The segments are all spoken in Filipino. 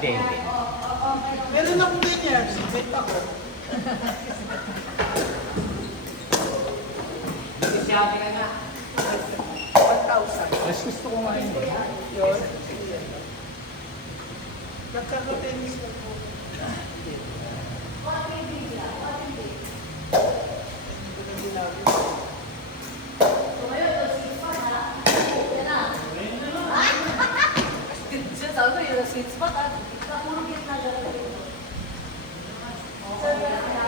Meron akong ganyan. Wait ako. Siya ka na. 1,000. Mas gusto ko nga yun. Yun. Nagkaka-tennis na po. Sweet spot at puro gitna gagawin.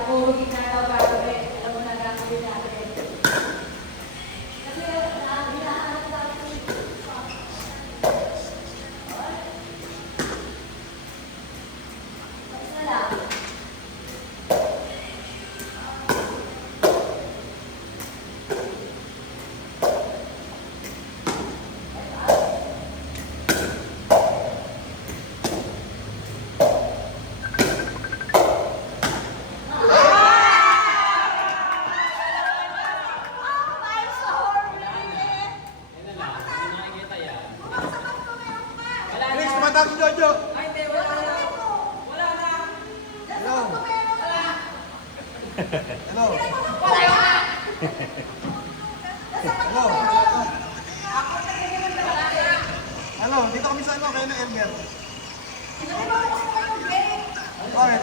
Puro gitna daw gagawin. Alam mo na gagawin natin. Kasi hinahanap natin sweet spot. Tapos na lang. Chris, tumatawag si Jojo. Ay, hindi. Wala na. Wala na. Hello. Hello. Hello. Hello, dito kami sa ano, kaya na Elmer. Bakit?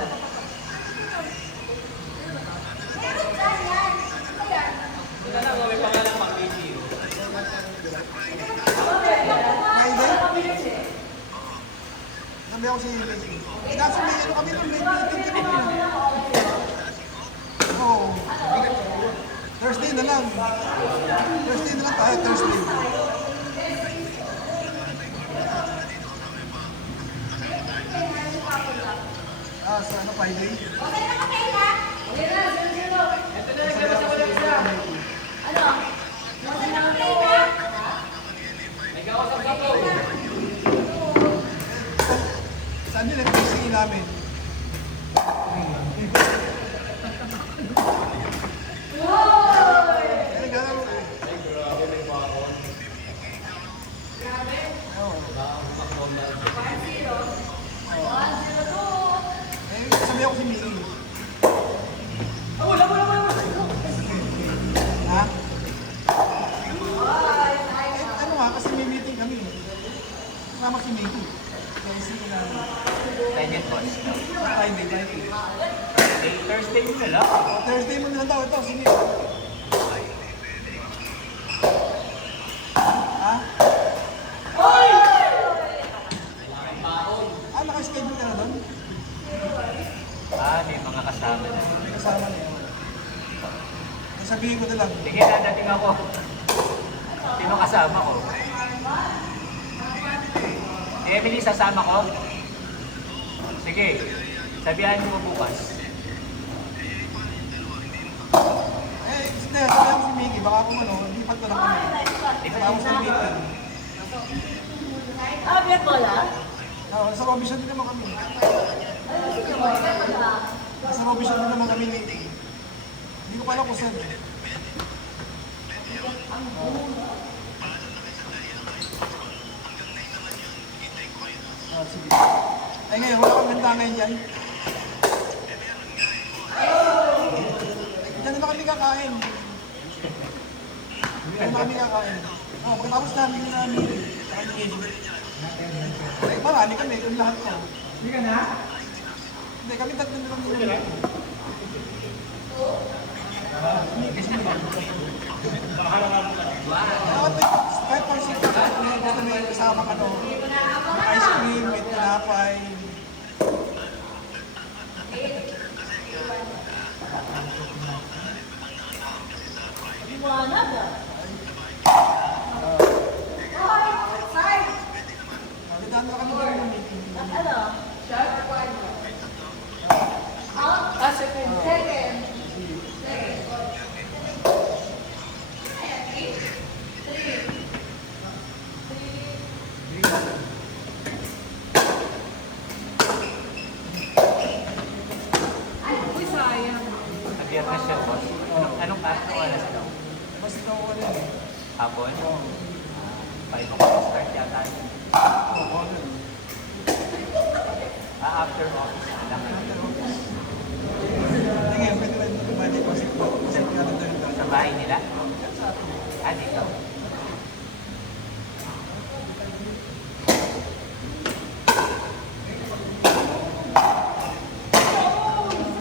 Ito na, may pangalan pang video. May ide? Sabi ako si Leslie. Nasa may ano kami nun, may meeting kami nun. Oo. Thursday na lang. Thursday na lang tayo, Thursday. Sa ano, Friday? Ito na, naglabas ako lang siya. Nagkakasap ko. Saan yun ang PC namin? Eh, naglalaro eh. Oo. Eh, sabi ako si Miki. Ha? Eh, ano nga, kasi may meeting kami. Kasama si Miki. Kaya si namin. Tenant boss. Friday, Friday. Thursday mo na lang. Thursday mo na lang daw. Ito, sige. Ha? Ah, naka-schedule ka na doon? May mga kasama na. May kasama na yun. Sabihin ko na lang. Sige, dadating ako. Sino kasama ko? Si Emily, sasama ko? Sige, sabihan mo bukas. Eh, hindi. Sabi ako si Miki. Baka kung ano, lipat ko lang kami. Baka ako sa meeting. Biyan bola? Sa Robinson din naman kami. Sa Robinson din naman kami meeting. Hindi ko pala kung saan. Sige. Ay ngayon, wala kang ganda ngayon dyan. Diyan na kami kakain. Diyan na kami kakain. Pagkatapos namin na meeting, marami kami, yung lahat ko. Hindi ka na? Hindi, kami tatlo na lang nila. Kahit pang sikap, gusto may kasama ka ice cream, may tinapay. Liwanag ah. Magandaan na kami doon ng meeting. Ano? Sharp or one? Second. Second. Biyernes siya, boss. Anong oras daw? Basta ako ano eh. Hapon? Oo. 5 o'clock start yata. Oo, ano. After office na lang. Hindi nga, pwede rin bumalik kasi set ka rin tayo Sa bahay nila? sa atin. Dito.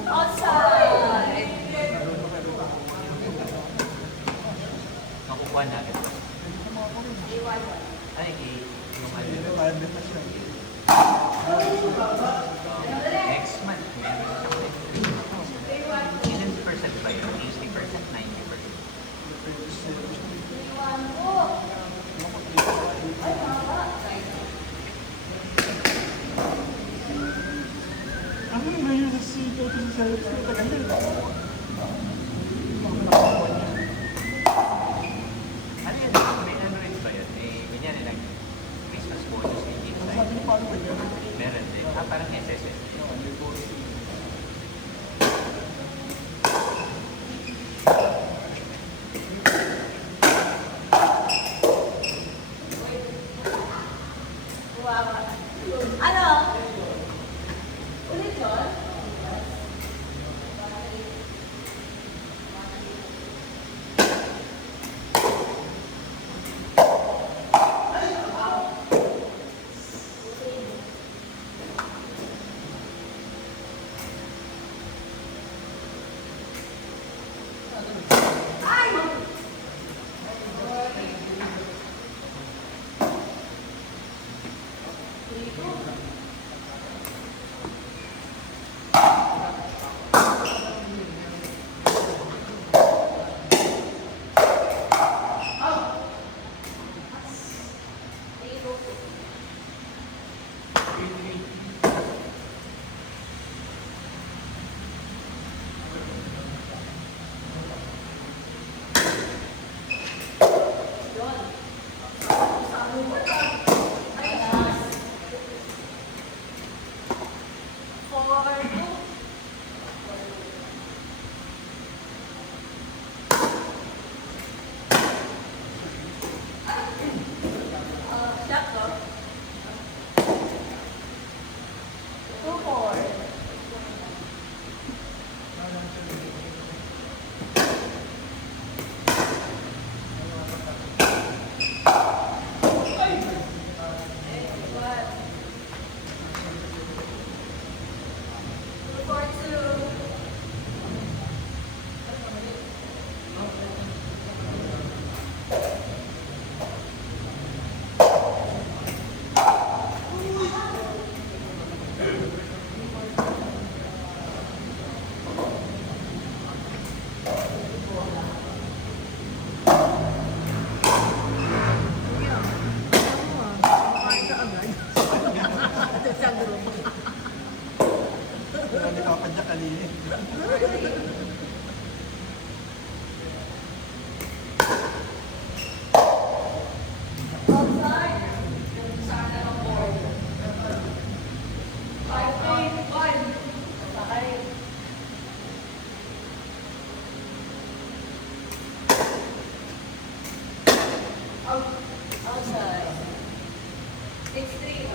Outside! Makukuha natin. Iwan. Ay, yung ano, Hindi, mahal din pa siya. next month, meron siyang ilan percent ba yun? 80%, 90%? Iwan po. Ay, mama. Ano yung ngayon sa sito ito sa sales? Tagal na. Ano yan? May ano rin ba yun? Kunyari lang, Christmas bonus kay Kim Sabi Sai. niyo paano ba yun? Meron din. Parang SSS. Wawa. Ano? Ulit yun? Wala ni Papa Jack kanina. Outside. 6-3.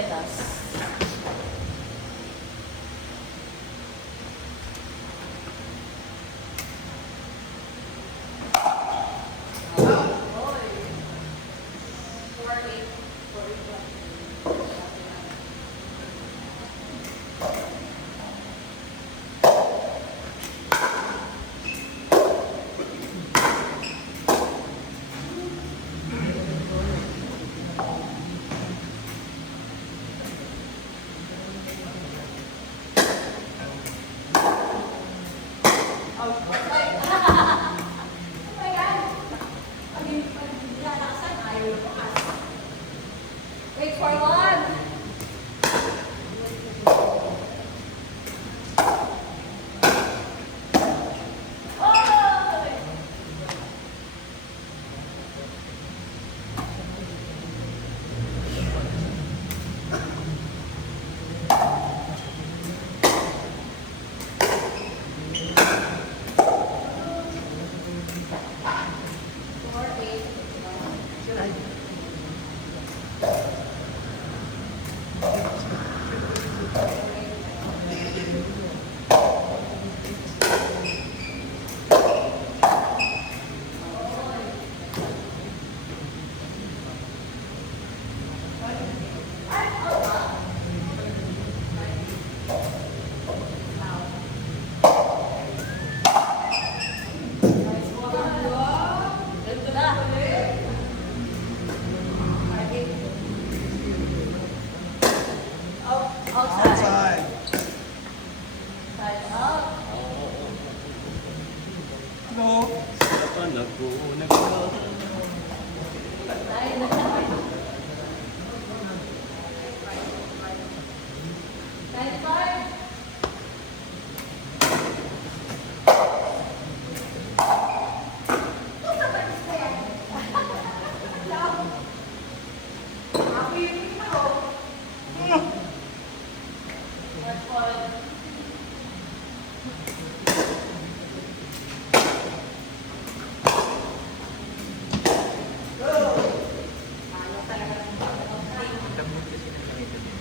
chinelas. Wait for one. Outside. Outside. Side up. No. Side five. Ang lambot kasi ng ganito din.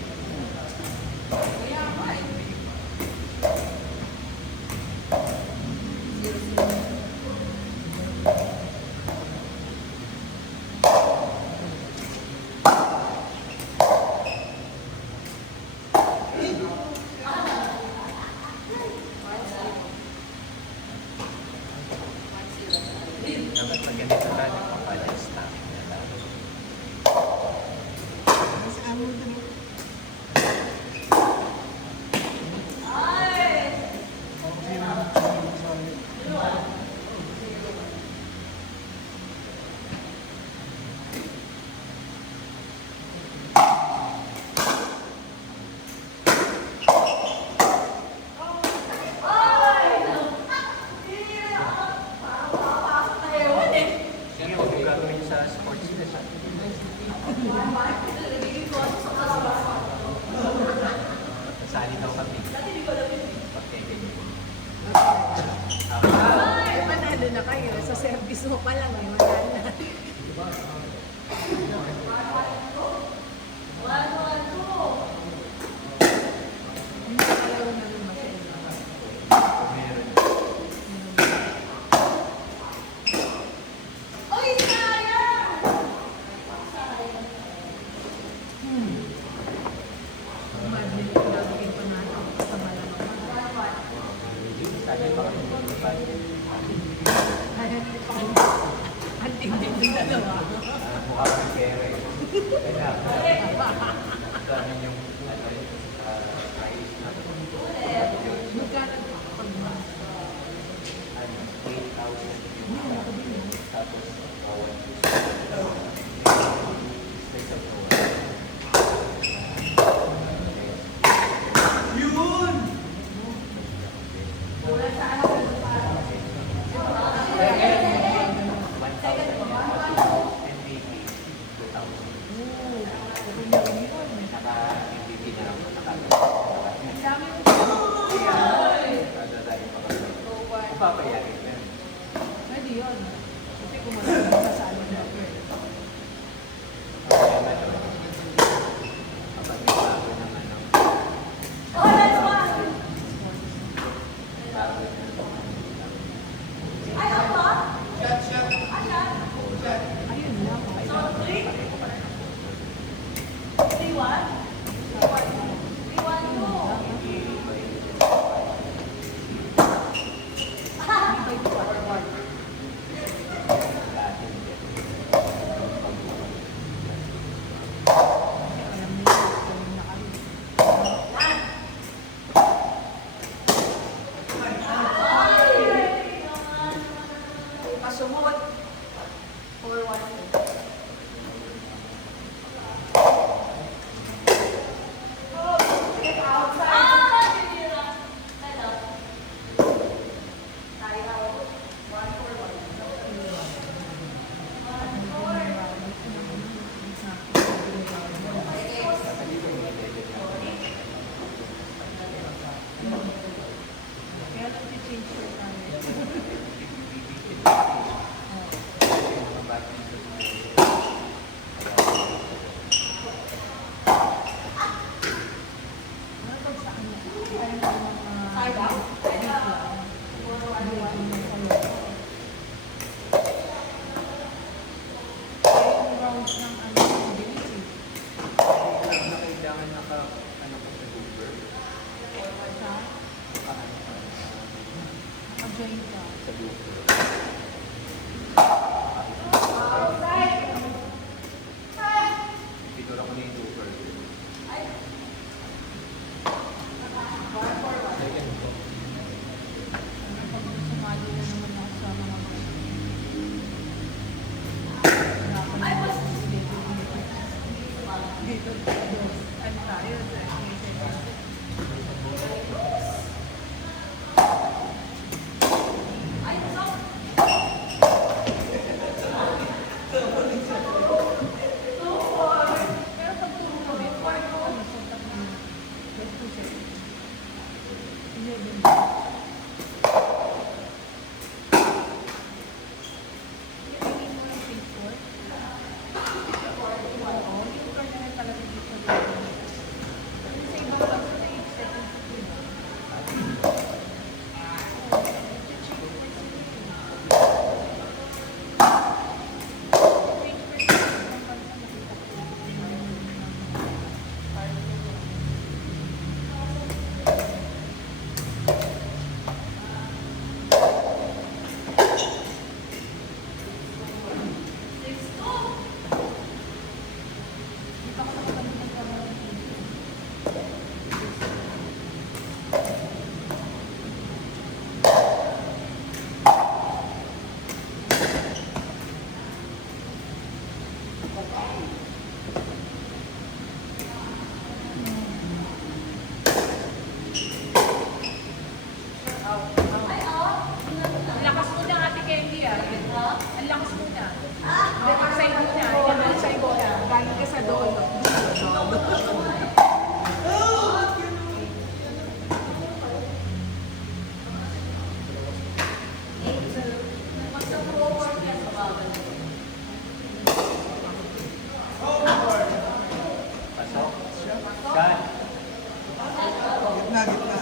Dapat pag ganito tayo nagpapalas namin na lang. Kasi ano din. Sige, huwag mo gagawin sa sports lesson. Sali daw kami. Pagkaganyan. Ay, panalo na kayo. Sa service mo pa lang, eh, wala na. Hindi ka laro na rin masaya. Meron. Oy, sayang! Madali ko lang kayo panalo. Basta malamang. Sali pa kami ng budget. Ang tingin din dalawa. Mukha kang pera eh. Kailangan. Kailangan yung price na Magkano pa pag 8,000 yung tapos Yun! Naka Kaya lang change ko namin. Ano pag sa kanya? Kaya lang mga... Side out? Side out. Ano yung nasa loob. Kaya yung rounds ng ano, bilis eh. Kailangan ano ko sa Uber. Sa? Naka-join ka. Sa Uber. Siguro ako na yung Uber. Second ko. Pag sumali na naman ako sa mga Ay, mas... dito, ano tayo, Ay, so... pero pag tulong kami, ano, sa tabi, just to say, 11. Tingin mo yung pink court? Oo, yung court na rin talaga dito sa loob. Kasi sa ibang bansa na yung second court, di ba? Oo, nag-check mo sila eh. Pink court sa ibang bansa nakita ko. Dito ako nakakalimutan ng mga video. Ang lakas mo na, Ate Candy, ah. Ang lakas mo na. Backside mo na. Yan ang side mo na. Galing ka sa dolo. Pasok. Shot. Gitna, gitna.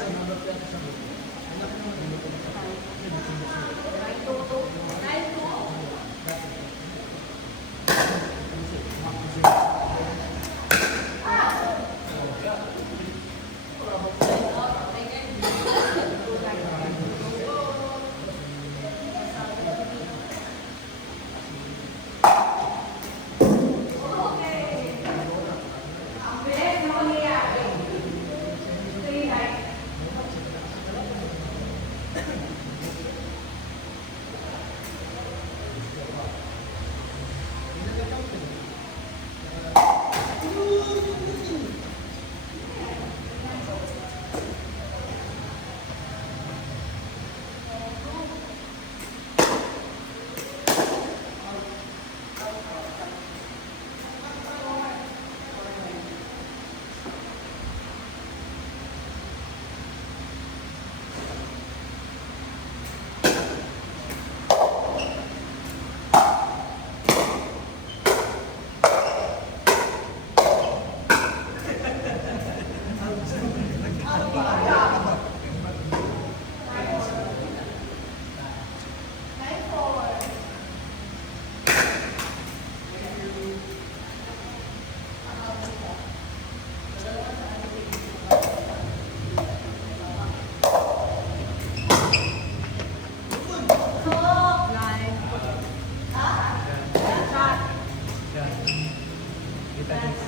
Kita niyo.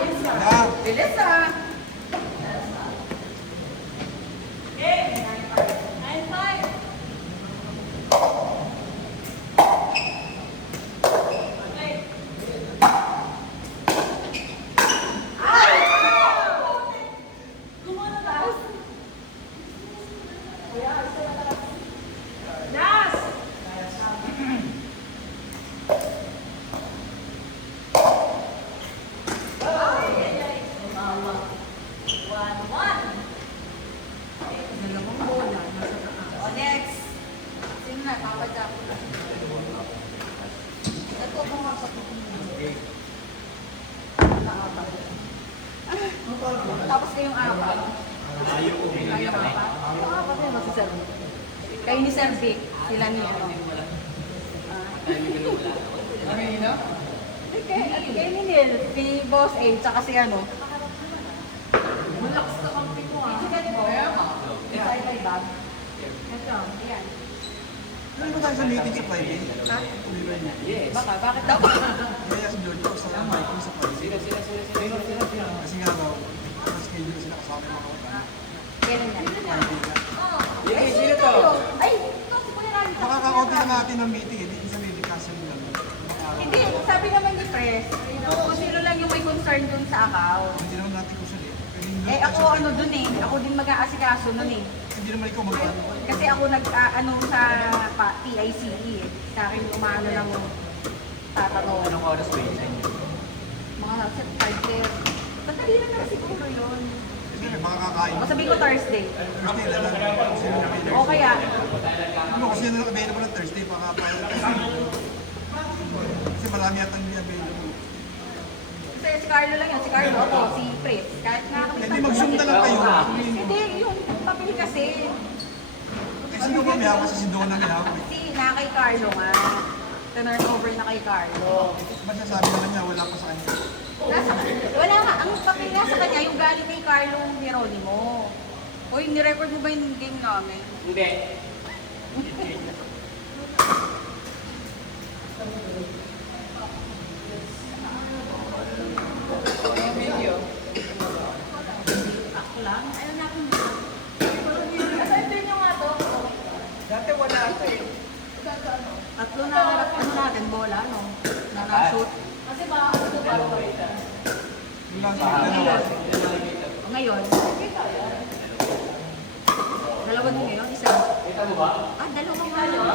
Yeah. Bilis ah. Last! Dalawang bola, nasa taas. O, next. Sino na, papadya ko na. Ito mo nga sa Tapos kayong apat. Kayong apat. Yung apat na yun, si Sir. Kayo ni Sir Vic, sila ni ano. Ano yun, no? Kayo ni Neil, si Boss A, tsaka si ano. Malakas ka kampi mo ah. Kaya ka. Sa iba-iba. Ito. Ayan. Ano ba tayo sa meeting sa Friday? Ha? Tuloy ba niya? Baka, bakit daw? Kaya si George ko sa Michael sa Friday. Kasi nga daw, mas schedule sila kasama yung mga kapatid. Kailan yan? Friday na. Ay, sino to? Ay, ito, si Kuya Rami. Makakaunti lang natin ng meeting, hindi sa meeting castle lang. Hindi, sabi naman ni Pres, kung sino lang yung may concern dun sa account. Hindi naman natin kusuli. Ako ano dun eh, ako din mag-aasikaso nun eh. Hindi naman ikaw magkano. Kasi ako nag-ano sa PICE eh. Sa akin umano lang tatanong. Anong oras ba yun sa inyo? Mga nasa 5:30. Sandali lang naman siguro yun. Hindi, baka kakain. O sabihin ko Thursday. Thursday na lang. Kasi yun ang available. O kaya, Ano, kasi yun ang available ng Thursday, baka pa. Kasi marami yatang hindi available. kasi si Carlo lang yun. Si Carlo ako, si Pres. Kahit nga kami Hindi, mag-zoom na lang kayo. Hindi, yung papili kasi. Kasi sino ba may hawak si Donna may hawak? Si na kay Carlo nga. Turn over na kay Carlo. Masasabi naman niya, wala pa sa kanya. Wala nga, ang papel nga sa kanya, yung galing kay Carlo Geronimo. Uy, nirecord mo ba yung game namin? Hindi. Ako lang? Ayaw natin ba? Asan din yung nga to? Dati wala ito eh. Tatlo na ano natin, bola, no? Na na-shoot. Kasi ba, ano to ba? Wala sa kanya. O ngayon, dalawa din ngayon, isa. Ah, dalawa nga lang.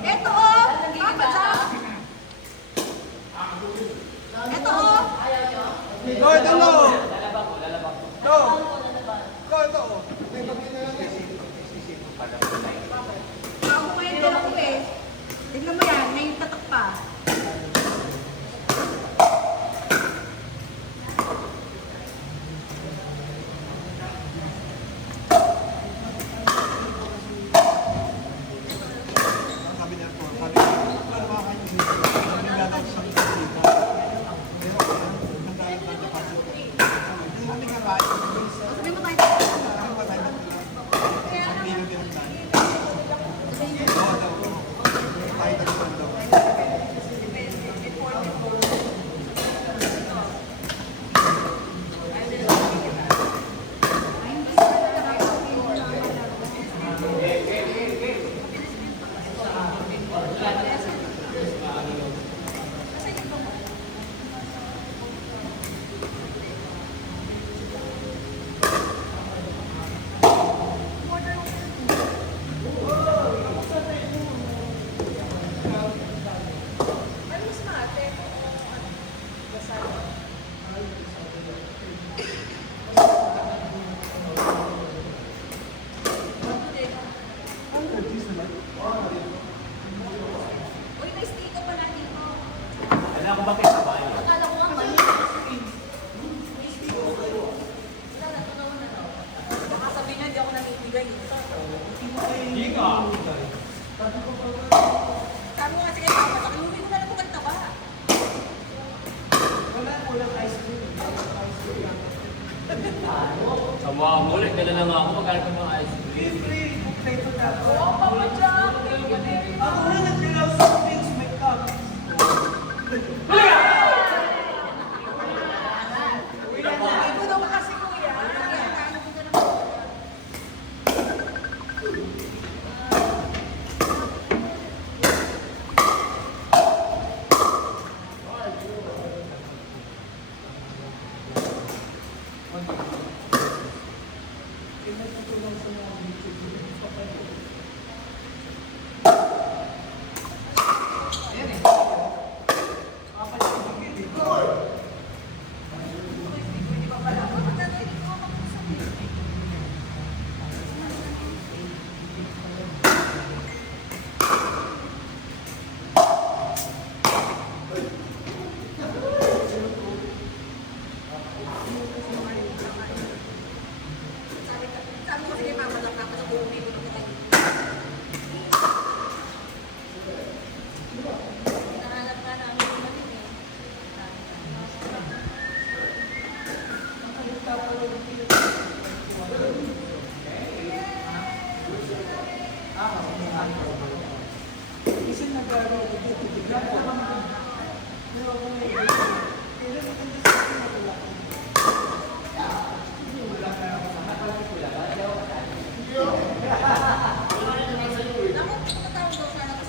Eto oh! Apat sa... Eto oh! Go, ito lo! Go! Go, ito oh. May pagkita lang eh. Ako ngayon dalawa ko eh. Tignan mo yan, ngayon tatak pa. Sabi niya po, sabi niya, ano ba kayo dito? Sabi niya daw sa dito. Pero, ang dahil na deposit ko. Hindi namin kakain. Sabi mo tayo. Ano ba tayo nagtulog? Isang kilo din ang dahil. Oo daw. Tayo nagtulog daw. Ano mas mate? Uy, may stick pa na dito. Alam ko bakit sa bahay? Akala ko nga mali. Baka sabihin na, hindi ako namimigay. Hindi ka. Sabi mo nga sige, papa, nakilubi ko na lang maganda ba? Sama mo, nagdala na nga ako. Magkano pa mga ice cream? Oo, Papa Jack. Thank you very much.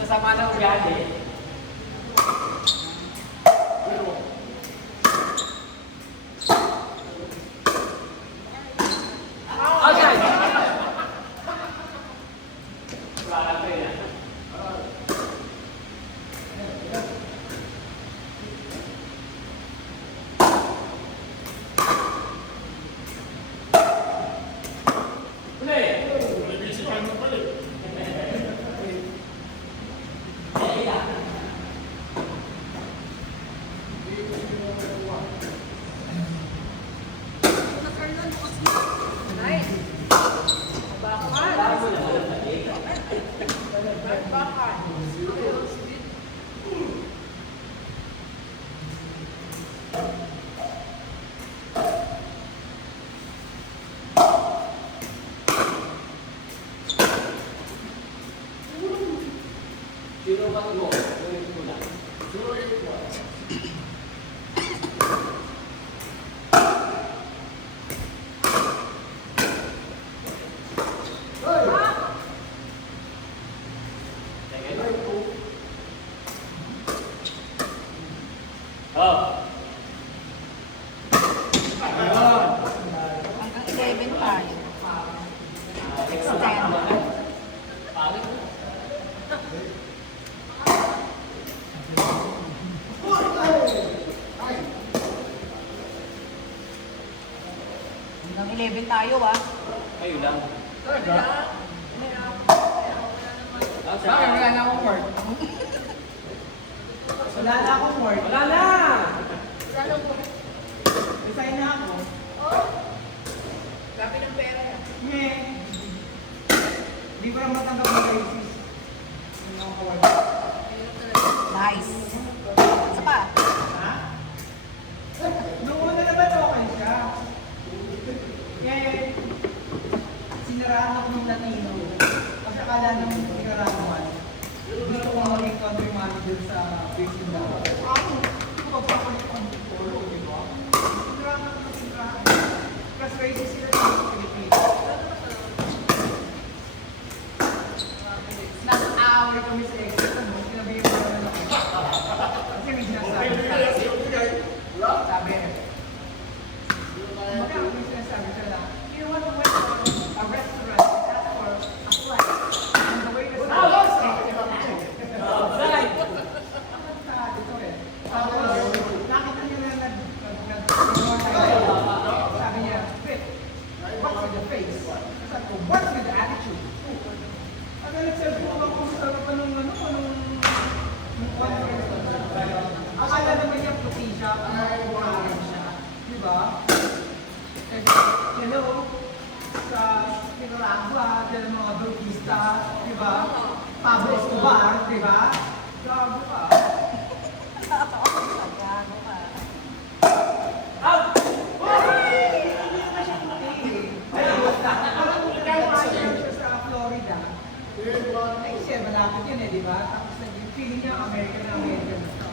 Sasama ng ugali. Hanggang 11 tayo. Extend. Hanggang 11 tayo ah. Kayo lang. Bakit wala na akong word? Wala na akong word. Wala na! Resign na ako. Dami ng pera yan. Meh. Hindi ko lang matanggap ng crisis. Hindi ako word. Nice. Isa pa. Ha? Nung una naman okay siya. Eh, sinaraan ako ng Latino. Kasi akala nung Nicaraguan. Gusto ko maging country manager sa big na. Ako, hindi ko magpapalit ang polo, di ba? Sinaraan ako ng sinaraan. Kasi crazy sila sa Pilipinas. Nag-away kami sa exit. Ano? Sinabi yung mga lalaki. Kasi may sinasabi. Sabi, magkano may sinasabi siya lang, you want to went to a restaurant and ask for a flight. And the waiter said, dito eh. Tapos, nakita niya na sabi niya, Vic, what's with the face? Sabi ko, what's with the attitude? Ang nagsabi ko, kung sarap pa nung akala naman niya puti siya, kumakain siya. Di ba? Hello, sa Nicaragua, dyan ang mga drogista, di ba? Pablo Escobar, di ba? Gago ka. Gago ka. Hindi naman siya puti. Parang nagkakaroon siya sa Florida. Ay, siya, malapit yun eh, di ba? Tapos feeling niya American na American na siya.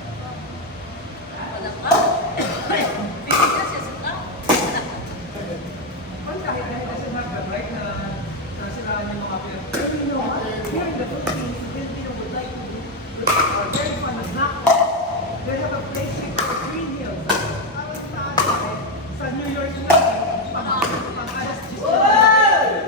Well, kahit kasi nag-break na nasiraan yung mga players. Pero you know what? Here in the Philippines, Filipino would like to do very fun of knockoff. They have a place called Green Hills. Tapos sa New York na, pang alas 10.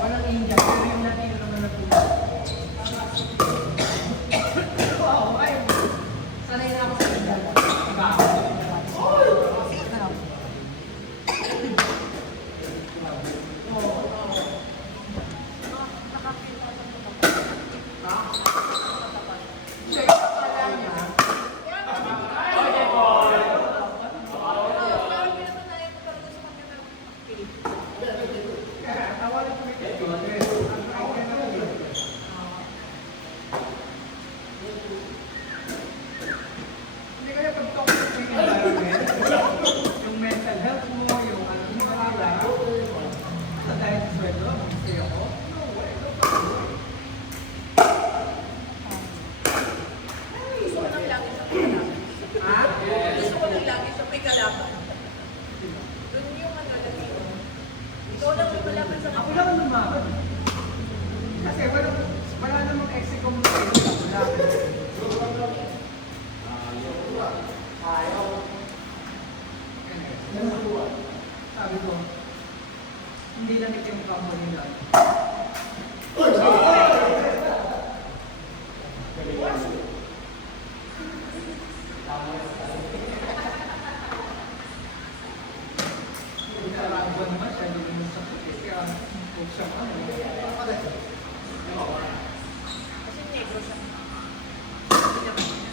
Walang India, pero yung Latino naman na pula. Wow, ay. Sanay na ako sa India. Siya yung akala niya. Kaya, tawanan ko yung ito. Hindi kaya pag-talk sa yung environment, yung mental health mo, yung ano mo, sa dahil sa sweldo, stay ako. No way, no problem. Gusto ko lang lagi sa pagkalaban. Ha? Gusto ko lang lagi sa pagkalaban. Doon yung ano Latino. Ikaw lang yung malaban sa Ako lang lumaban. Kasi wala namang exec-communication. Wala. Sabi ko, hindi lamig yung kampo nila. Karang buwan naman siya, hindi naman sa puti. Kaya, huwag siya ano. Kasi negro siya.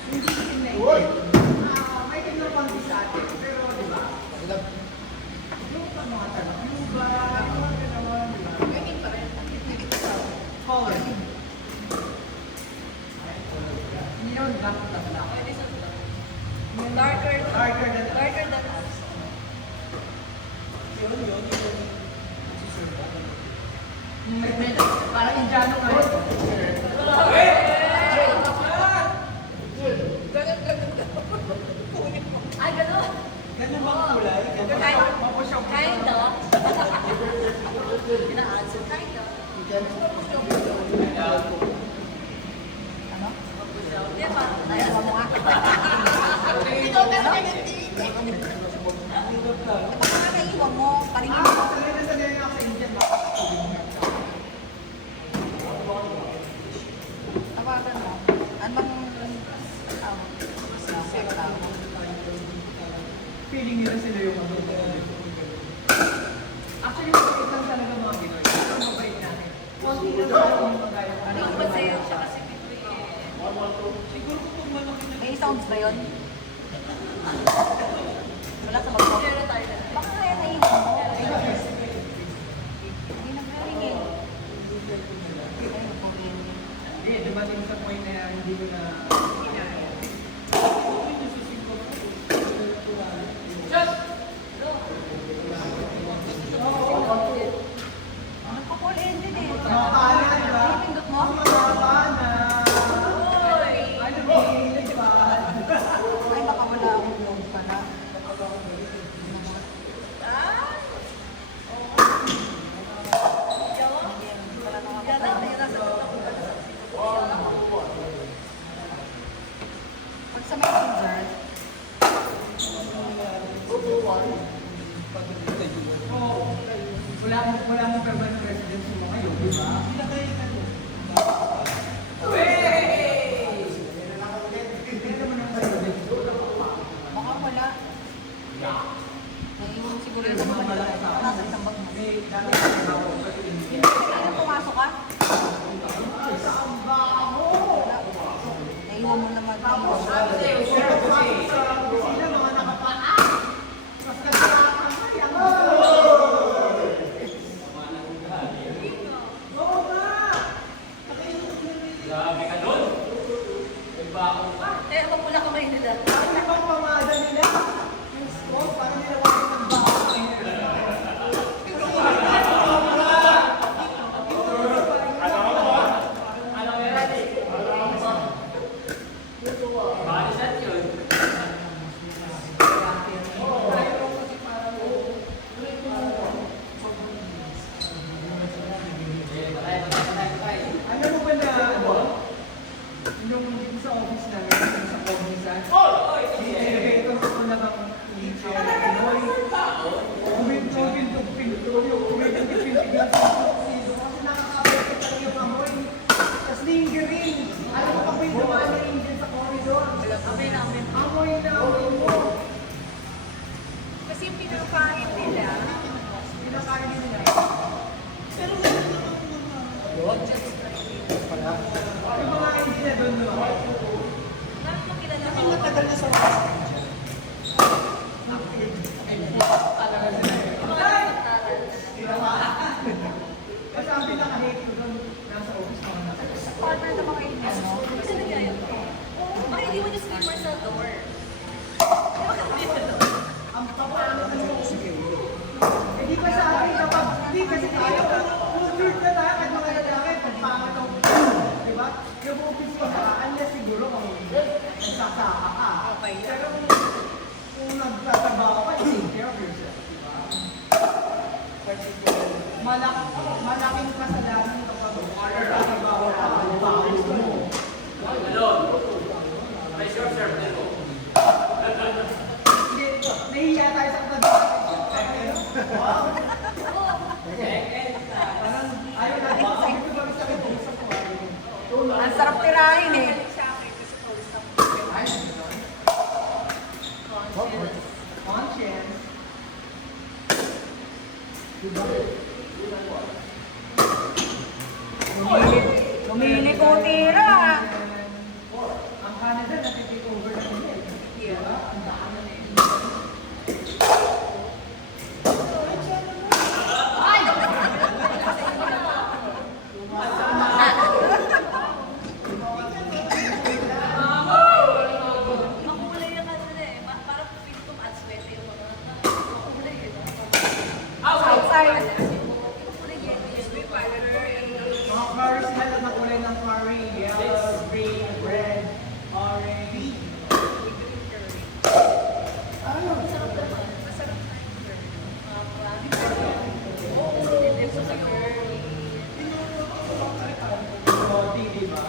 Hindi kinay. May kinapang sa atin, pero di ba? Yung mga tanong, yung ba, mga ginawa, di ba? Ganyan pa rin. Color. Hindi naman dapat na black. Pwede sa darker Darker than us. darker than us. Parang Indiano nga yun. Ganun, ganun, ganun. Kunin mo. Ay, gano'n. Ganun ba ang kulay? Kahit- Mapusyok. Kind of. Ina-answer, kind of. Ano? Di ba? Naiwan mo nga. Ikaw talaga yung tingin. Baka naiwan mo. Paringin mo. Sanay na sanay na ako sa Indian. Tawagan mo. Ano bang tawag? Tawag. Feeling nila sila yung ano. Actually, mabait lang talaga mga Pinoy. Pero mabait natin. Konti lang tayo yung pagkaya ko. Ano ba sa'yo? Siya kasi Pinoy eh. Siguro kung malaki na. May sounds ba yun? Wala sa mag-talk. Pero tayo na. Baka kaya naiwan mo. Hindi na paringin. Ay, napurin. Hindi, dumating sa point na hindi ko na... Nagpa-call engine eh. Nakakala, di ba? Pindot mo? Nakakala. Uy! Ano ba? Di ba? Ay, baka wala akong load pala. Ah! Wala na ako. Yata, yun nasa ako. Pag sa messenger, Oo. Wala mong permanent residence mo kayo, di ba? Hindi naman ang residence. baka wala. Naiwan siguro yung sa Manila. Nasa isang bag mo. May dati ako sa India. Kaya pumasok ka? Wala. Naiwan mo naman. Naiwan mo. Share ko sa kusina, mga nakapaa. Mas kasalakan ka yan. Oo nga. Eh, wag mo na kamay nila. Parang ibang pamada nila. Yung scope, parang nilawanan ng bahay. Ano mo ba na, ano? Yung dito sa office namin, sa Cognizant, biglang susuksido kasi nakaka-affect talaga yung amoy. Tapos lingering. Alam mo pa yung dumaan na engine sa corridor. Amoy namin. Amoy na amoy mo. Kasi yung pinakain nila, Pinakain nila. Pero yung mga hindi na doon no. Bakit mo kilala Kasi mo? matagal na sa kasi ang pinaka-hate ko doon, nasa office mga nasa. partner na mga inis. Kasi nagyayap ko. Bakit hindi mo yung sleeper sa door? Ang papaano sa eh di ba sa akin kapag, hindi kasi tayo, full shirt na tayo kahit mga lalaki, pag pangat ang di ba? Yung office ko na, unless siguro kung nagsasaka ka. Okay. Pero kung nagtatrabaho ka, take care of yourself, di ba? Malaking kasalanan kapag nagtatrabaho ka, bawas mo. Hindi, nahihiya tayo sa trabaho. Wow! Parang ayaw na ba? Ito ba gusto ko sa Ang sarap tirahin eh. Sa akin, kasi kausap conscience. Lumili ko tira. Ang Canada na-take over na nila. Diba? Ang dami na yun. Makulay yung ano na eh. Parang pipili ko at swerte yung mga makulay eh. outside. Makulay yellow yun. Mga curry sila na kulay ng curry. Yellow, green, red, orange. Masarap naman. Masarap na yung curry. Dip sa curry. Roti, diba?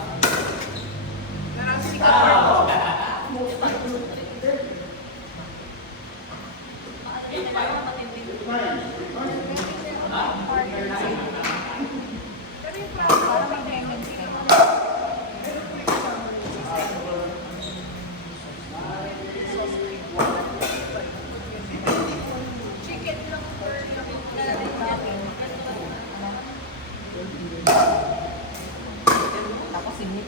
Parang sikat. Parang matindi. Pero yung parang may tendency kayo. Chicken lang for yung Tapos sinip.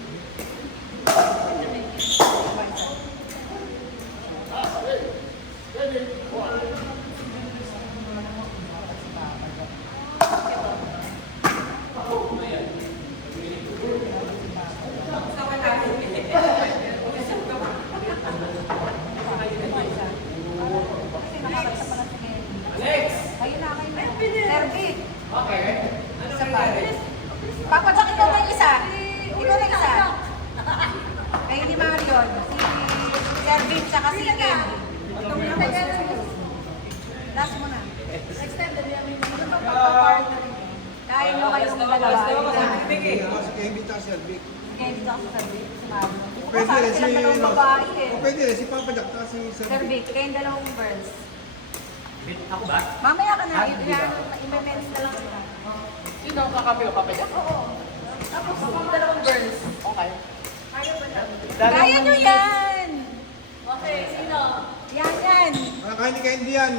Ayun na, kayo na. Servi. Okay. Isa pa. Papa, bakit ikaw na isa? Ikaw na isa. Kayo ni Marion. Si Servin, tsaka si Ken. Last mo na. Next time, dali namin Kain nyo kayong dalawa. Kasi kayo hindi tayo Vic. Kaya dito ako sa Servin, si Marion. Pwede rin si... Sila dalawang babae eh. O pwede rin si Papa Jack kasi si Sir Vic, kayong dalawang girls. Ako ba? Mamaya ka na, Ah, di ba? i-men's na lang kita. Sino ang kakapi o kapatid? Oo. Tapos, yung dalawang girls. Okay. Ayaw ba lang? Dalawa- Kaya nyo yan! Okay, sino? Yan. Kahit hindi kayo hindi yan.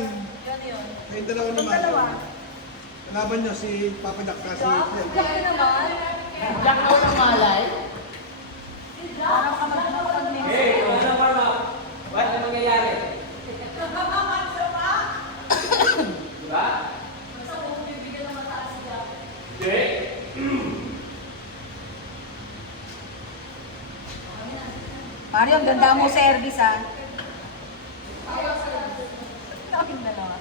Yan yun. Kayong dalawa Yung naman. dalawa. Laban nyo si Papa Jack kasi... Kaya naman. Jack daw ng malay. Parang ka mag-next. Mario, ang ganda mo service ha. Kaming dalawa.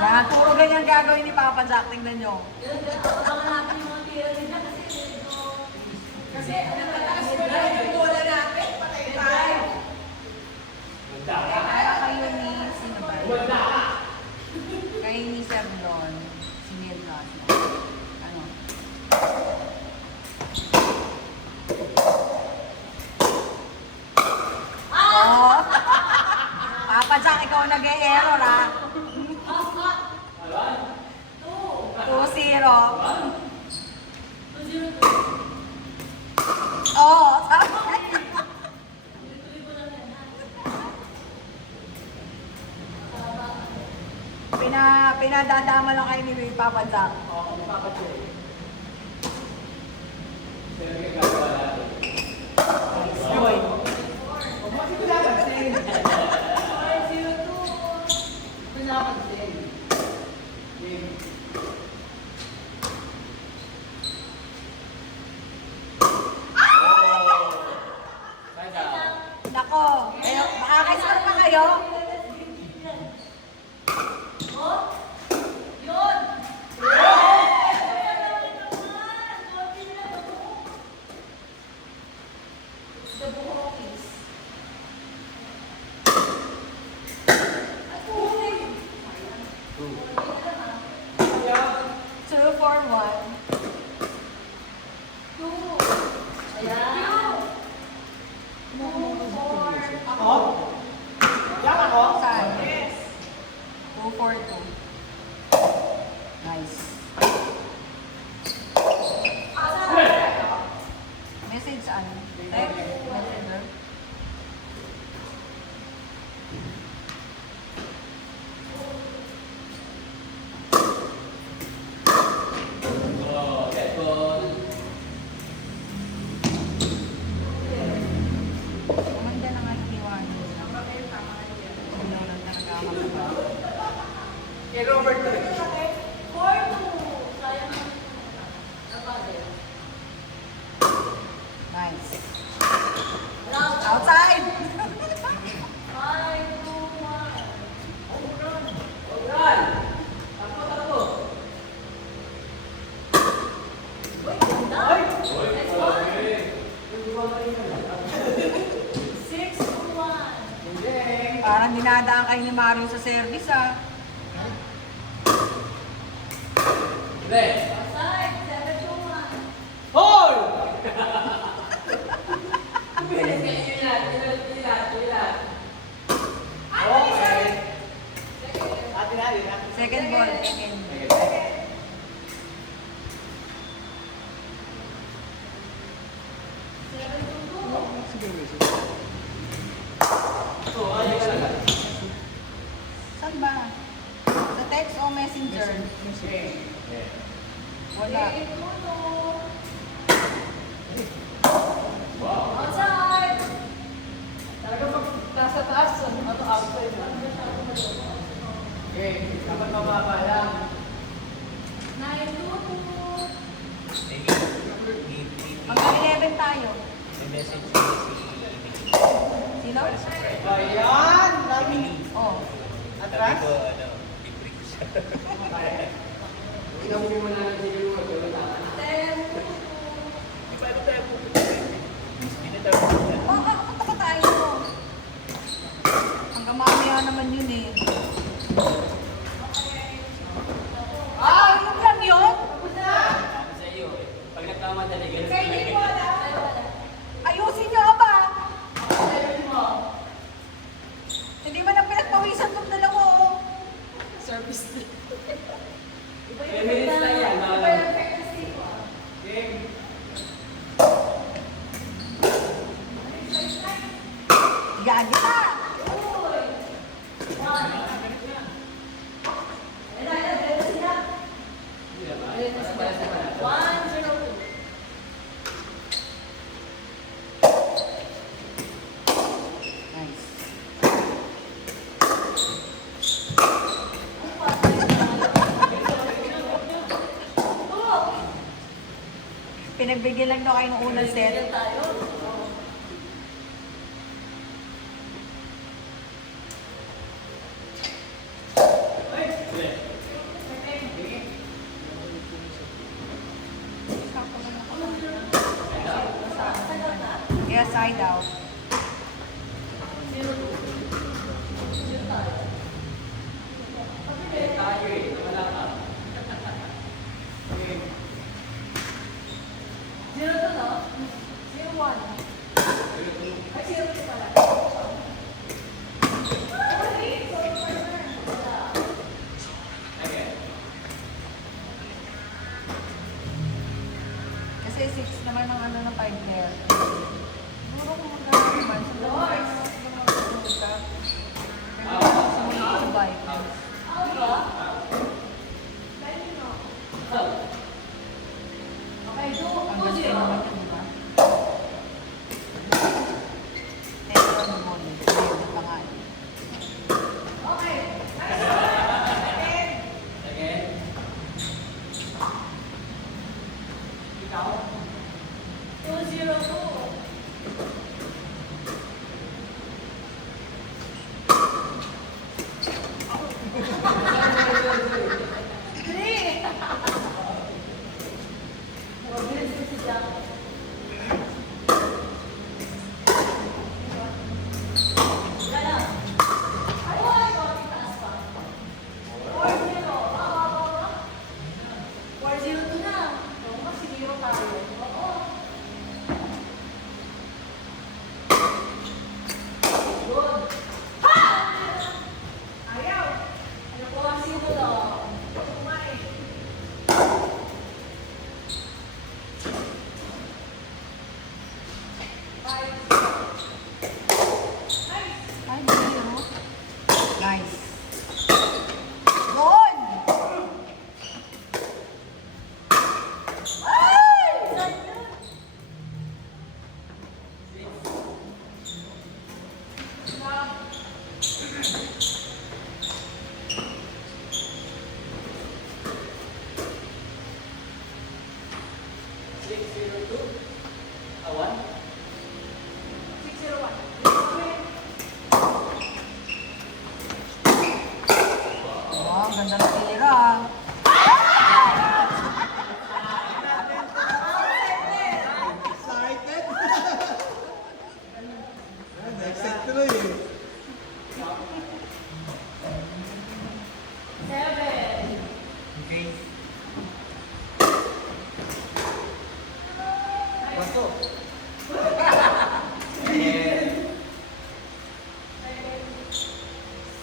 Yan, puro ganyan gagawin ni Papa Jack. Tingnan nyo. Kaya kayo ni, sino ba? Kayo ni Sir Don, si Neil Cosmo. Ano? Oh! Papa Jack, ikaw nag-e-aero Dadama lang kayo ni Papa Jack. Joy. Nako, makakasar pa kayo? Two for one. Saan? Yes. 2 for 2. Nice. Message ano? Text? Messenger? Kumanda na nga yung iwanan. Ano lang nagkakamagpa. Kay Robert to. Nice. Outside! Parang dinadaan kayo ni Mario sa service ah. Second ball. Saan ba? Sa text o messenger? Wala. Talaga pag nasa taas, ano outside na. Okay, dapat mababa lang. Magka-11 tayo. Message Sino? Ayan! Dami. Oh. Atras? libre ko siya. Ikaw mo na lang siguro mag-gawin. Di ba ano tayo pupunta? Hindi na tayo pupunta. Makakapunta pa tayo. Hanggang mamaya naman yun eh. Ah! Ano lang yun? Sa iyo eh. Pag nagkamadali, ganun. Ayusin nyo ba? Hindi mo na pinagpawisan itong dalawa oh. Service. 10 minutes lang yan. Game. Gagi ka! Pinagbigyan lang daw kayo ng unang set. Kaya side out. Kasi 6 naman ang ano ng 5 player. Siguro kung magkano naman, sa dalawa kayo magkano ka. Pero sa mga Vikings. Okay, Hanggang 2-0. sa'yo naman yun, di ba? Tension mo. Ayun, yung mga. Okay. Again. Ikaw? 2-0 po. Three. Mabilis ko si Jack. Wala na. Ay, konti taas pa. 4-0. 4-0 na. Oo, kasi 0 tayo. Oo. Good. Ha! Ayaw. Ano po ang simulo? Kumain. Five. Nice. Ay, zero. Nice. Good! Ay! Ganda. Awan? 6-0-1. Oh, ang ganda ng tira. Excited? Na-excite tuloy eh. 7. Okay. Bato. And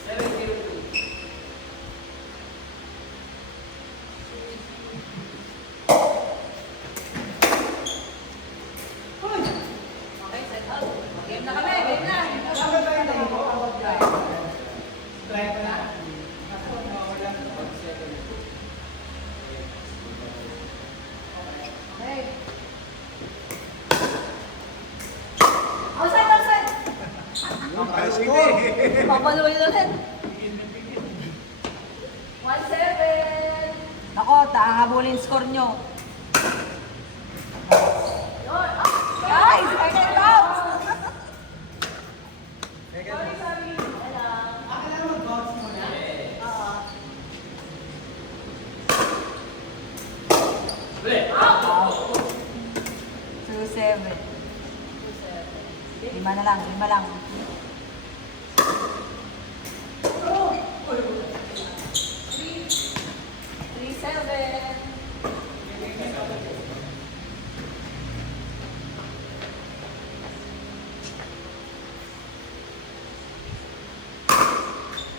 7-0-2. Okay, set out. Game na kami, game na. Strike na. Okay. Outside, outside. High score. Papaluin ulit. 1-7. Nako, hahabulin score nyo. Yun. Ay, second bounce! Sorry, sorry. Wala. Akin na mag-bounce muna. Oo. Ulit. 2-7. Lima na lang, lima lang. Three, 3-7.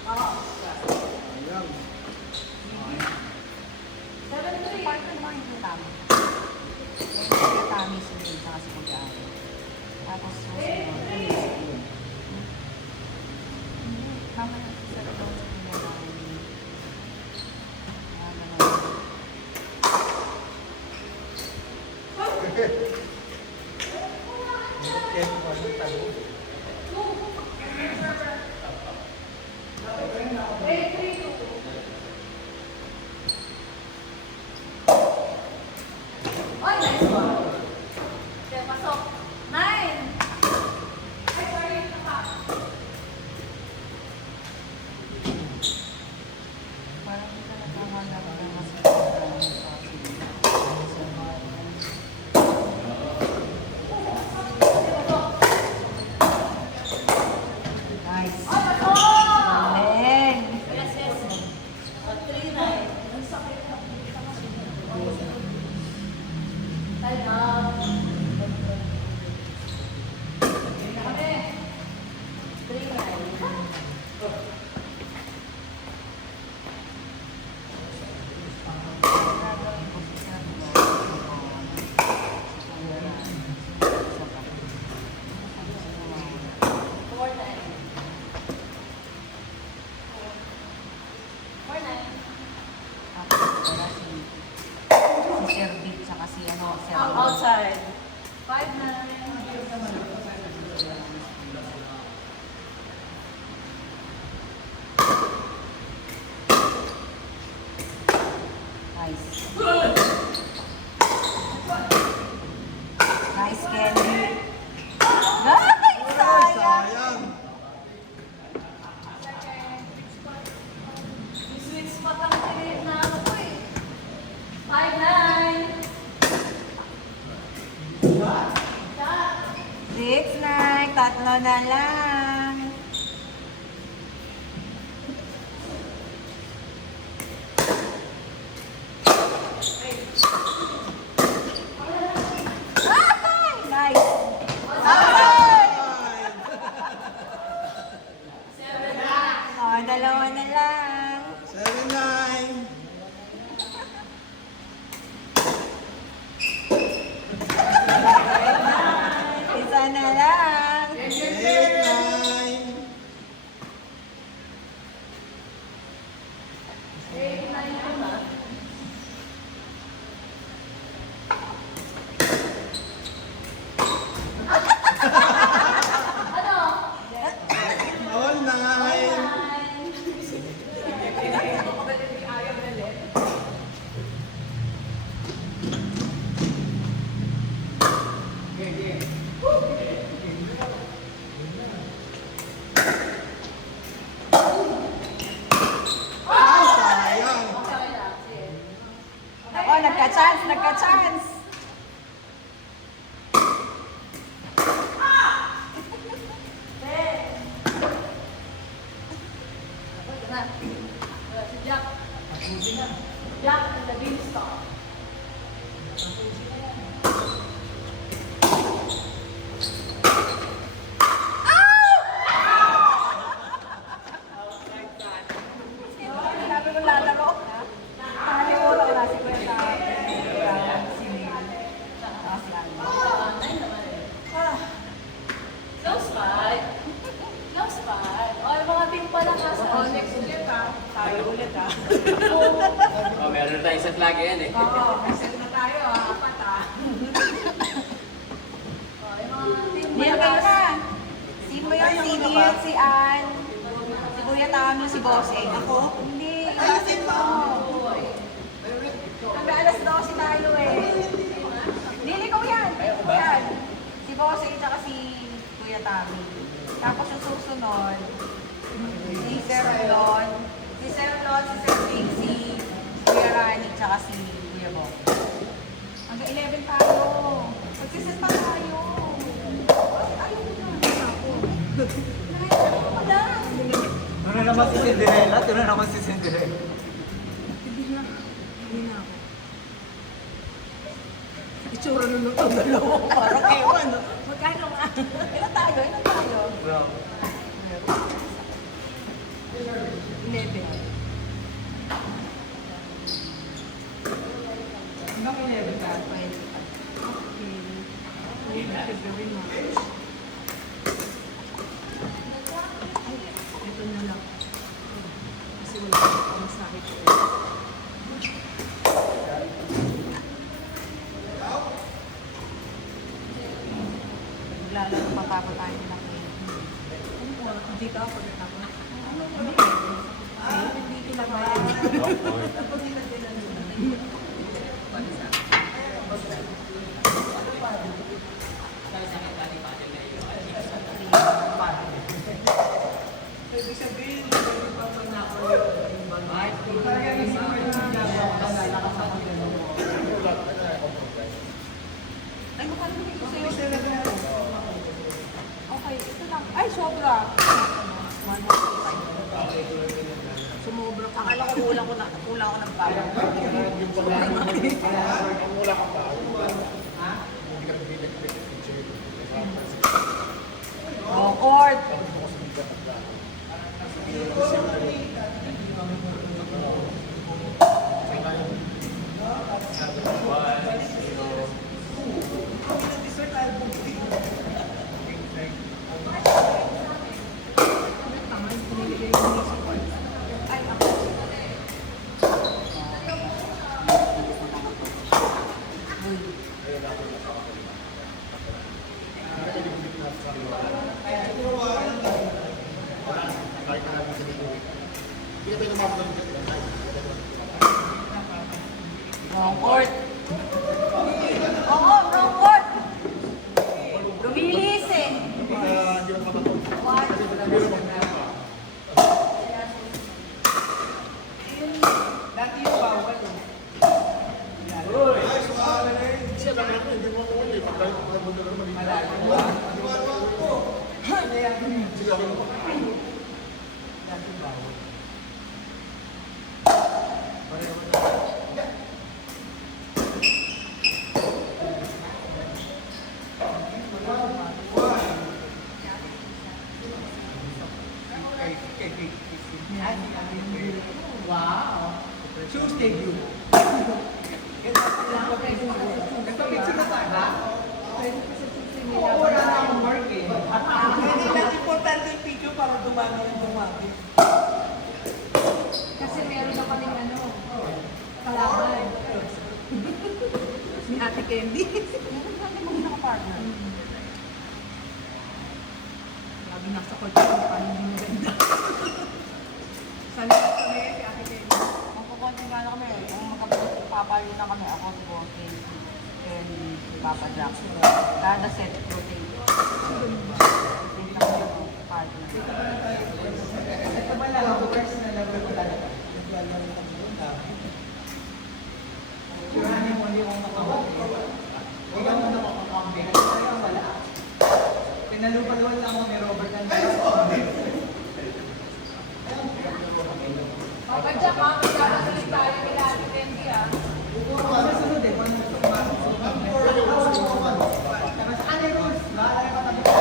Ayan. 7-3. Partner naman yung tama. Eh, yung tama si Lynn, saka si Kuya-Ari. Tapos, susunod. Hindi, mamaya sa loob nila namin. Oy, nice one. Okay, pasok. 9. Ay, sorry. Naka. Parang hindi ka nakahanap na mas maraming Nice. Galing. Yes, yes. 3-9. Ang sakit na. Time out. Kami. 3-9. Si Sir Vic, saka si ano, Outside. 5-9. Nice. Nice, Kelly. Nice! Sayang! Sayang. Yung sweet spot ang tinig na ano ko eh. 5-9. 6-9. Tatlo na lang. Ay! Nice. Outside! Oh, dalawa na lang. 7-9. Isa na lang. 8-9. All 9. Sayang. Oh, nagka-chance, nagka-chance. Jack. Jack and the Beanstalk. Sabi ko lalaro. Sabi ko wala si Kwenta. Close five. Close five. O, yung mga team pala ka sa next ulit ha. Tayo ulit ah. Oh, meron na tayong set lagi yan eh. Oo, reset na tayo ah. Apat ah. O, yung mga team Hindi pala kayo ka. na. Si mo yung si Neil, si Ann, si Kuya Tami, si Bossing. Ako? Hindi. Ayusin mo. Hanggang alas 12 tayo eh. Hindi, ikaw yan. Ikaw yan. Si Bossing tsaka si Kuya Tami. Tapos yung susunod, si Sir Lon, si Sir Bing, si Kuya Rani, tsaka si Kuya Bo. Hanggang 11 tayo. Magsiset pa tayo. Ayaw mo na. Ako. Ayaw mo na. Ano na naman si Cinderella? Ito na naman si Cinderella. Hindi na. Hindi na ako. Itsura nun itong dalawa. Parang ewan. No? Magkano nga? Ilan tayo? Ilan tayo? Bro. 11. Hanggang 11 ka. Okay. Thank you very much. Ito na lang. Kasi wala akong masahe ko. Lalaro papapatayin nila kayo. Ano po? Hindi ka ako na ako. Hindi. Hindi kinabayan. Tapos hindi na tinanong. Ibig sabihin, pwede pa pa na ako yung bagay. Kaya hindi mo yung nalakas ako din. Ay, makano mo dito sa'yo? Okay, ito lang. Ay, sobra. 1.5. Sumobra pa. Akala ko kulang ko ng power. Oh, court. Wrong court. Oo, wrong court. Lumilis eh. Dati yung bawal eh. Wow! Tuesday view. Ito picture na tayo, ha? Oo, wala na akong work eh. Hindi lang importante yung video para dumami ng dumami. Kasi meron na kaming kalaban. Ni Ate Candy. Meron natin mga nakapartner. Lagi nasa kotse, paano hindi maganda. Sana kami si Ate Candy. Magkukonting nga na kami. Kung magpapayo na kami, ako si Bossy, and si Papa Jack. Kada set rotate. Rotate lang yung partner. Ito ba lang ako personal na work talaga? Surahan mo yung makawag. Huwag mo na makakampi. Kaya wala. Pinalupalwal lang ako ni Robert ng Papa Jack, magkakasalit tayo nila Ate Candy Sunod eh, kung ano gusto ko Tapos, ano yung rules? Bahala ka katabi ko.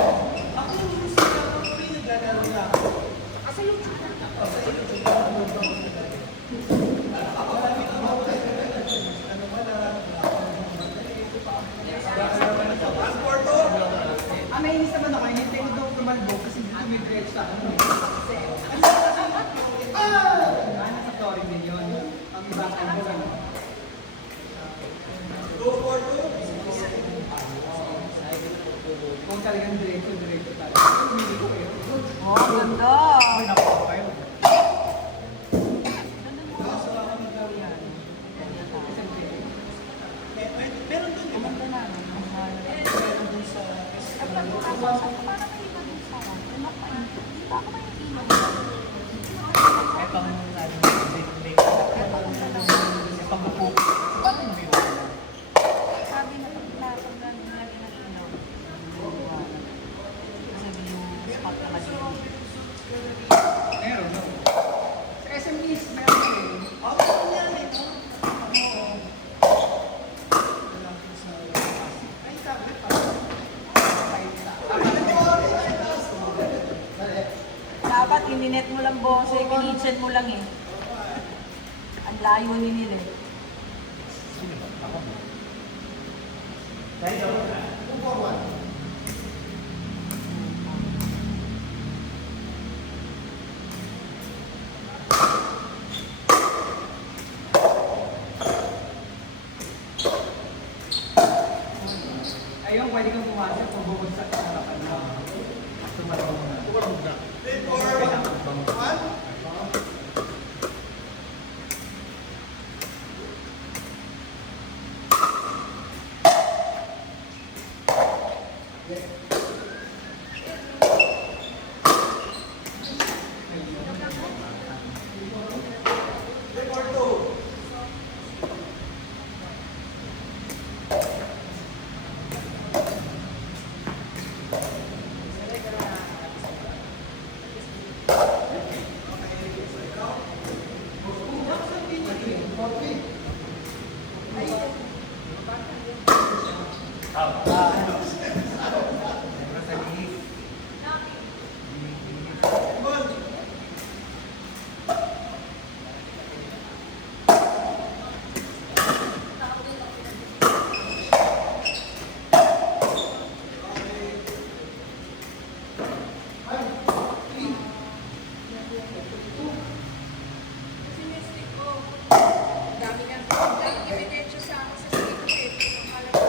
Ako yung rules na ako, pinaglalaro na ako. Kasi yung may inis naman ako, hinintay ko daw tumalbog kasi dito may dredge sa akin. Ano sa story din yun? Ang iba ka lang. Kung talagang diretso talaga. Hindi ko eh. Oh, ganda! Meron doon, di ba? Ganda na. Meron doon sa... Parang may iba din sa akin. Ano pa yun? Di ba ako may iba? Etong pag-upo. Paano mo yun? Sabi na pag nilagyan ng ilaw. Kasi yung spot na mag-ilaw. Meron, no? Sa SMEs, meron din. Ay, sabi pa. Dapat ininet mo lang boss eh, kinitchen mo lang eh. Ang layo ni nila eh. Ayun, pwede kang pumasok kung bubagsak sa harapan mo. Tumalong na. Tumalong na. 3, 4, 1. Dami ebidensya sa akin sa state eh. Akala ko,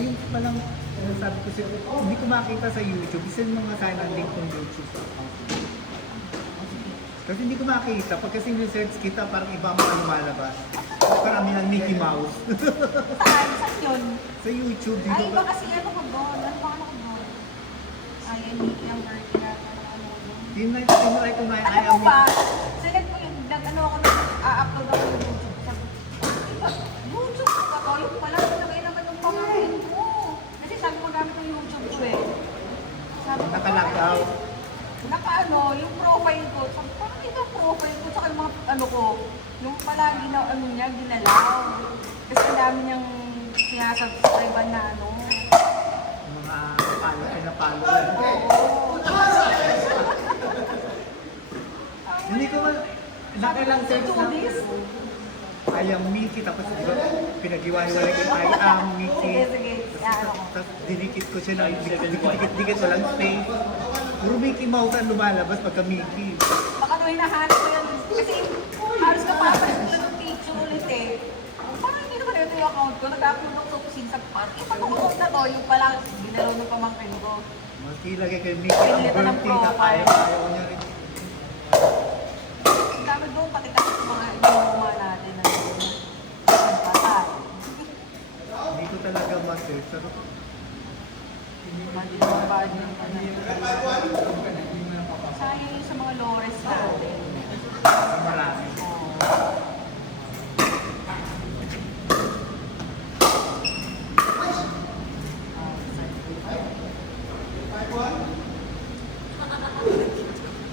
ayun palang sabi ko siya, hindi ko makita sa YouTube. Isa yung mga sana ang link ng YouTube account. Kasi hindi ko makita. Pag kasi research kita, parang iba ang mga lumalabas. Parang ng Mickey Mouse. Saan? Saan yun? Sa YouTube, dito Ay, iba pa. kasi ano ko doon. Ano ba ano ko doon? Ay, yung Mickey ang birthday na ano doon. Tinry ko na Alam mo ba, select ko yung nag-ano ako nag-upload ako ng YouTube. Sabi, YouTube ko ba to? Yung pala, nilagay naman yung pamangkin ko. Kasi sabi ko gamit yung YouTube ko eh. Sabi ko, Nakalagaw. naka-ano, yung profile ko. Sabi ko, parang ito profile ko. Tsaka yung mga ano ko, yung palagi na ano niya, ginalaw. Kasi ang dami niyang sinasubscribe na ano. Mga pinapalo. Hindi ko man, nakilang search na. I am Mickey, tapos di ba, pinag-iwan-iwalay ko, I am Mickey. Sige, sige. Ano ko. Tapos dinikit ko siya ng dikit-dikit, walang space. Puro Mickey Mouse ang lumalabas pagka Mickey. Baka nung hinahanap ko yan. Kasi halos kapapalik ko ng picture ulit eh. Parang hindi naman ito yung account ko. Nag-upload ako sa kusing sa part. Eh, pag account na to, yung pala, ginalaw ng pamangkin ko. Mas ilagay kay Mickey ang Pinilitan ng birthday na profile. ayaw niya rin. Ang dami doon, pati tapos yung mga inuuma natin na patay. Hindi ko talaga ma-search. Pero Hindi naman ba yung sayang yung sa mga lores natin. marami.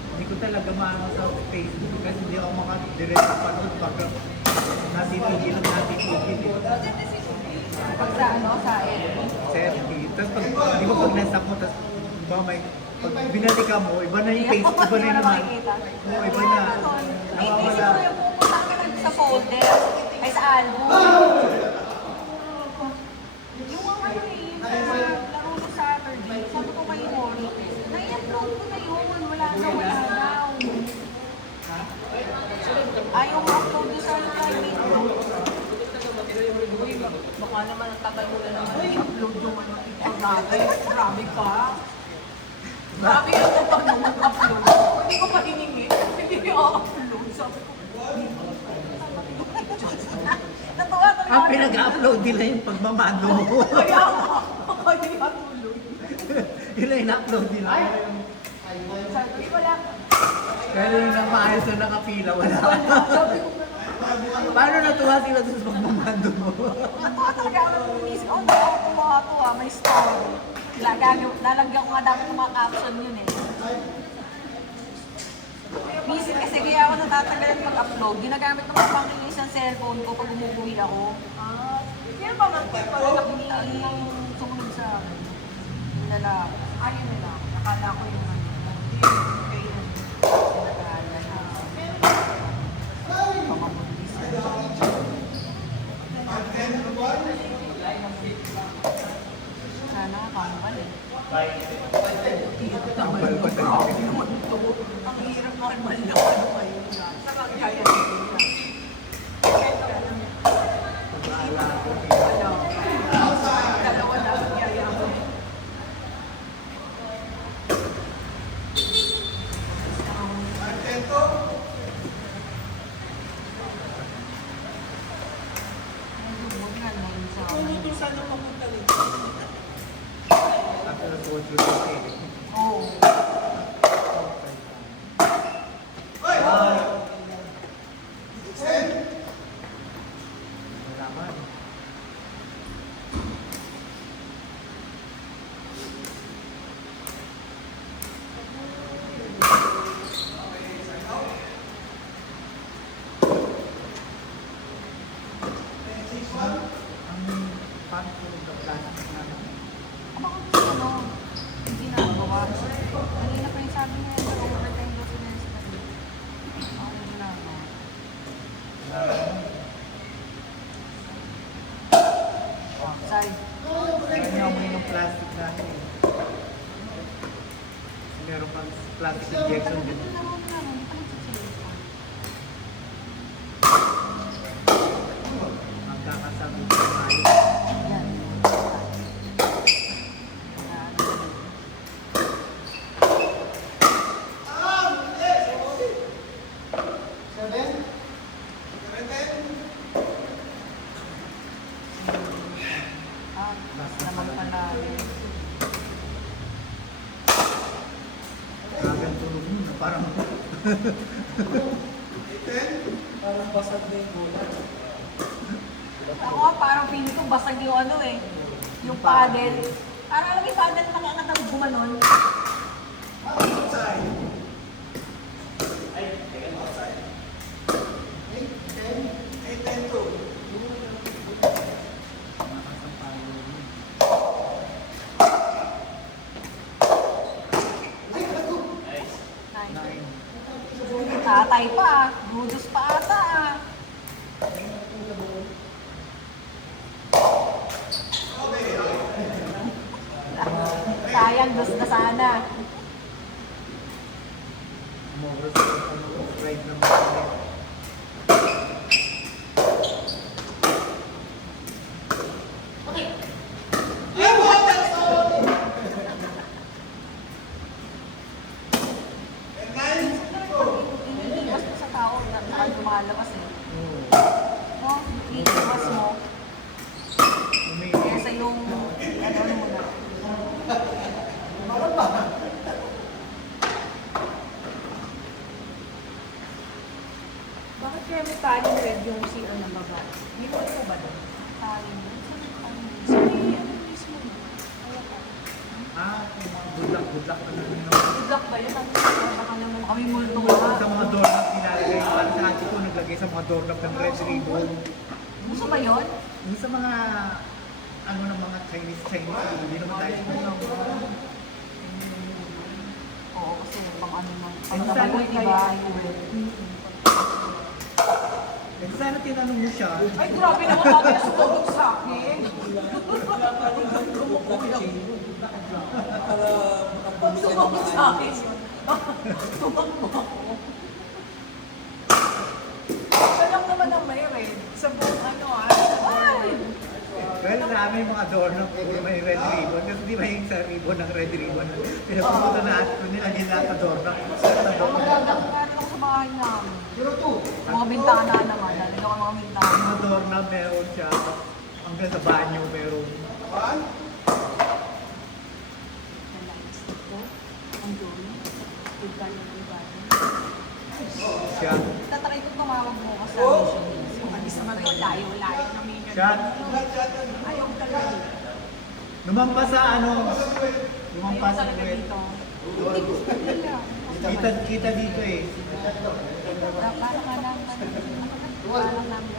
Hindi ko talaga maano sa Facebook kasi hindi ako maka-direct panood baka natitigil lang natitigil eh. Pag sa ano, sa FB. Selfie. Tapos pag, di ba pag nasa mo, tapos di ba may, pag binalikan mo, iba na yung Facebook, iba na yung naman. Oo, iba na. Eh, Nawawala. siguro yung pupunta ka lang sa folder, ay sa album. Yung mga ano eh, yung sa laro ng Saturday, sabi ko kay Mori, na-i-upload ko na yun, wala daw. Ayaw ma-upload yung sa private ko. Uy, baka naman ang tagal mo na naman i-upload yung ano, picture natin. Grabe ka. Grabe yung tagal mo mag-upload. Hindi ko pa hiningi. Hindi ko i-upload. Sabi ko, natuwa talaga. Ang pinag-upload nila yung pagmamano mo. Kaya nga. Hindi ka tuloy. Yun ang in-upload nila. Sabi ko, wala. Kaya yung nang maayos na nakapila, wala. Sabi ko, Paano natuwa sila doon sa pagmamando mo? natuwa talaga ako ng miss. Oh, tuwa. May story. Lalagyan ko nga dapat ng mga caption yun eh. Busy kasi kaya ako natatagalan pag-upload. Ginagamit ng mga pangilis ng cellphone ko pag umuwi ako. Yan ba man ko pala yung sumunod sa akin. Yung lalaki. Ayun nila. Nakala ko yung ano. Kaya nag-aalan na. Pamamundis. Sana kambal eh. Tambal ko talaga. Ang hirap normal na ano kayo. Sa kagaya nila. Pag-aala ko. Dalawa na ang yaya ko. Huwag na lang sa After the fourth year, Oo. Malaman. Ang pagkulog ng plastic na Bakit ano? Hindi ginagawa. Kanina pa yung sabi niya sa overtime daw sila sa tabi. Ako yung ginagawa. Oh, sorry. kanya mo yung plastic natin eh. Meron pang plastic injection din. Magkakasabi sa tayo. Yan. Kagan tulog mo na parang Parang basag na yung bola. Ako nga, parang feeling ko basag yung ano eh. Yung paddle. Parang alam mo yung paddle na nakakatang gumanon. Outside. Eight, 10 to. Tatay pa ah. Budos pa ata ah. Sayang, dos na sana. Umoras sa ride ng mga Iniiwas mo sa tao na lumalabas eh. No? Iniiwas mo. Kesa yung ano mo na. Bakit kaya may paling red yung CR na baba? Hindi mo ito ba doon? Taling. So, may ano mismo mo? good luck na namin. Good luck ba yun? Baka naman kami multo Sa ka. mga doorknob nilalagay, para sa ate ko naglagay sa mga doorknob ng red ribbon. Gusto ba yun? Yung sa mga ano ng mga Chinese, hindi naman tayo Oo, kasi pang ano nang Ano pang sana tabagoy, di kaya- ba? Eh, sana tinanong mo siya. Ay, grabe naman natin na sumugod sa akin. Pag sumugod sa akin, tumakbo ako. Siya lang naman ang may red. Sa buong ano Ay! Well, marami yung mga doorknob kung may red ribbon. Kasi di ba yung sa ribbon ng red ribbon? Pinapunta na at nila nila doorknob. Ang magandang meron ako sa bahay namin. Mga bintana naman, lalagyan ko ng mga bintana. Mga doorknob meron siya. Hanggang sa banyo meron. Siya. Tatry ko tumawag mo kasi sa missionaries. Kung alis naman ko, layo-layo na minyo. Siya. Ayaw talaga. Lumampas sa ano. Lumampas sa Talaga puwet. dito. Hindi gusto nila. Kita dito eh. Parang nga lang, parang namin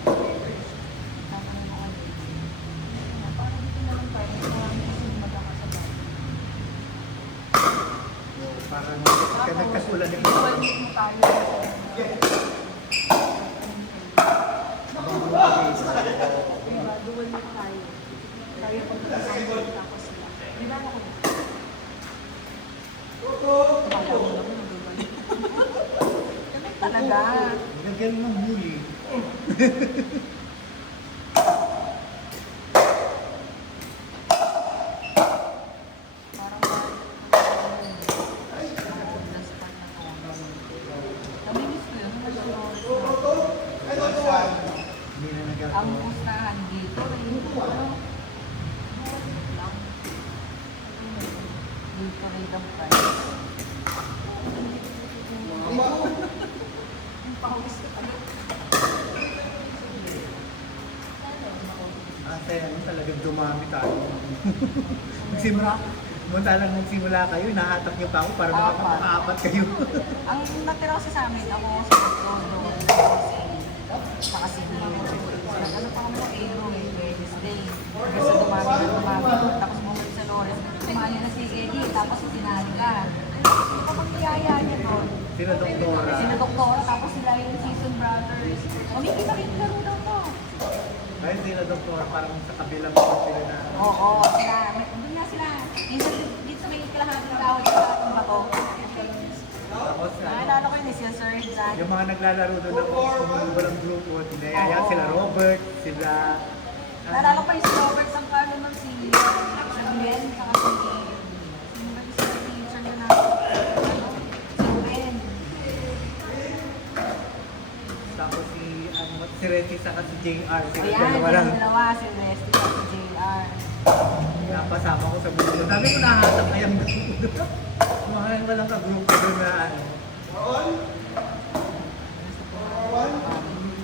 papers. Parang dito na lang tayo. Marami kasi magkakasabay. Parang nagkasulan yung Dual meet mo tayo. Diba? Dual meet tayo. Tayo pag nakasabay tapos sila. Di ba ako? Akala ko lang nagdudual. Ganun talaga. Nagagaling ng bully. Parang namimiss ko yun. Hindi na nagagawa. Ang pustahan dito, yung dito rin ang price. Ang pawis ka talaga. Ate, ano talagang dumami tayo. Magsimula kayo, nahatak niyo pa ako para makakaapat kayo. Ang natira kasi sa amin, ako si Todo, saka si ano pa kami ng Aero eh, Wednesday. Kasi dumami na dumami. Tapos bumalik sa Lores. Tumali na si Eddie, tapos si Sinalga. Ano kapag niyaya niya doon? Sila doktora. Sina Doktora, tapos sila yung Season Brothers. Kumikita rin laro daw to. Kaya sila doktora, parang sa kabilang pa sila na. Oo, sila. Doon nga sila. Minsan dito may kalahating tawag sa ating bato. Tapos, Naalala ko yun eh, sila Sir Zach. yung mga naglalaro doon ng walang grupo, niyaya sila Robert, sila... Naalala ko yung si Robert ang kano nun, si Glenn, saka si... Sino ba yung si teacher na si Ben. Tapos si Reti saka si JR. Sila Ayan, dalawa yung lang. dalawa, si Resty at si JR. kasama ko sa bulo. Dami ko nahatak kayang mga walang ka-group ko doon na ano.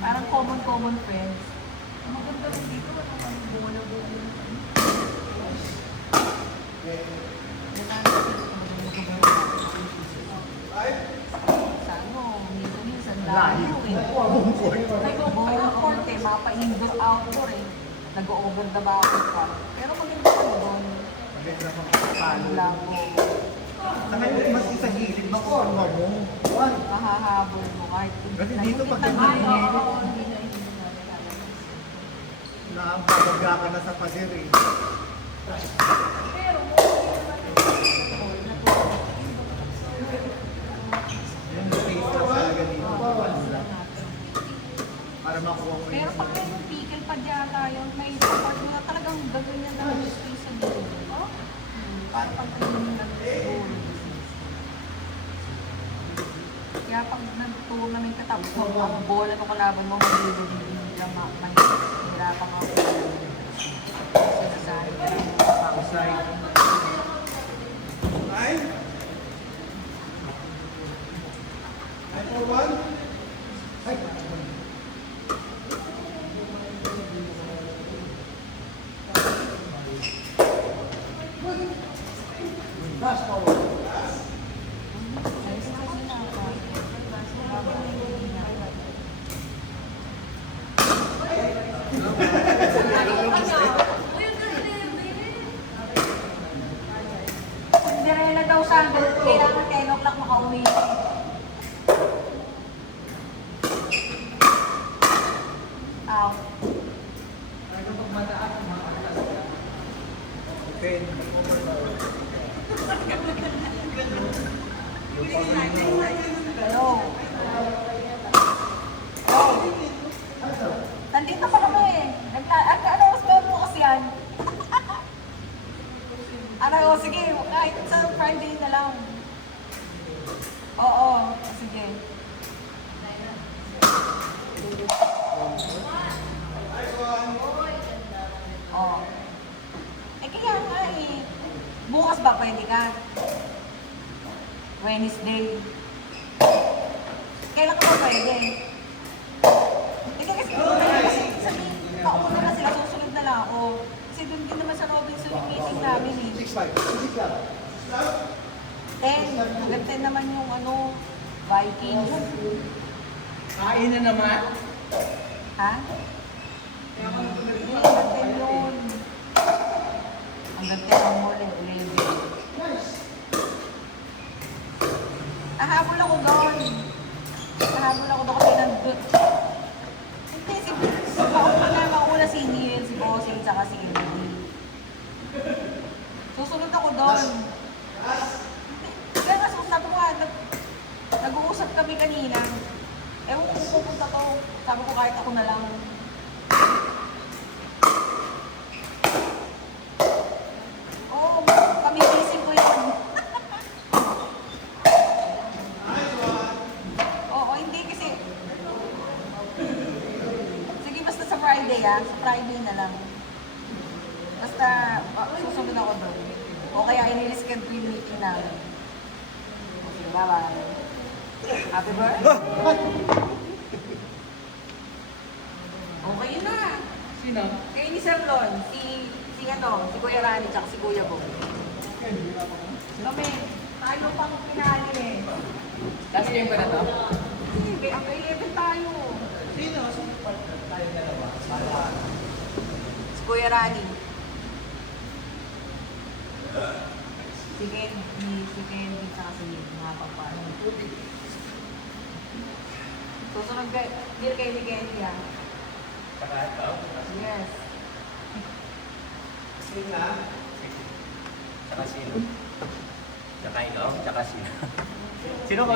Parang common friends. Ang maganda rin dito, ano bunga. Sa ano, minsan Layo. Buong court. Buong court eh, mapa-indoor outdoor eh. Nag-over the backer ka. Pero maganda ka doon. Maganda pang palo. Lago. Saka yung mas isa gilid, makuha mo. Mahahabol mo kahit Kasi dito pag Ay, nagigilid, oo, hindi na. nakapagagya ka na sa pader eh. Yung face lang talaga dito. Para makuha mo Pero yung pag may pickle pa yata yun, may support mo na talagang gagawin niya na yung space sa dito. Para pag tingin na siguro. Kaya pag nagturo na may katapos mo, ang bola ng kalaban mo, hindi lang mahirapan ako. Sinasabi ka lang mo sa outside. Cinderella daw sa kailangan 10 o'clock makauwi. Aw. Okay. Hello. Hello. Nandito pa kami eh. Ano oras ba mo kasi yan? Ano, sige, kahit sa Friday na lang. Oo, sige. Oo. Eh kaya nga eh. Bukas ba pwede ka? Wednesday. Kailan ka ba pwede? Hindi kasi sabihin, pauna na sila, susunod na lang ako. Kasi doon din naman sa Robinson yung meeting namin eh. 10, hanggang 10 naman yung ano, Vikings. Kain na naman. Ha? Hindi, hanggang 10 yun. Hanggang 10 ang mall, 11. Nahabol ako doon. Nahabol ako doon kasi nandun. Hindi, mauna si Neil, si Bossing, tsaka si Emily. Susunod ako doon. Kaya nga, sabi ko nga, nag-uusap kami kanina. Ewan ko kung pupunta to. Sabi ko kahit ako na lang. Oo, pamibisin ko yun. Oo, hindi kasi. Sige, basta sa Friday Sa Friday na lang. Basta susunod ako doon. O kaya iniliskan ko yung meeting namin. Okay, bye-bye. Happy birthday! Okay yun na. Sino? Kayo ni Sir Lon, si Kuya Rani, tsaka si Kuya Bo. Kami, tayo pang pinali eh. Last game ba na to? Hindi, ang 11 tayo. Sino? Tayo dalawa. Si Kuya Rani. Si Candy, tsaka si mga papano. Susunod kayo ni Candy ah. Yes. Sino? Tsaka sino? Tsaka ikaw? Tsaka sino? Sino ba?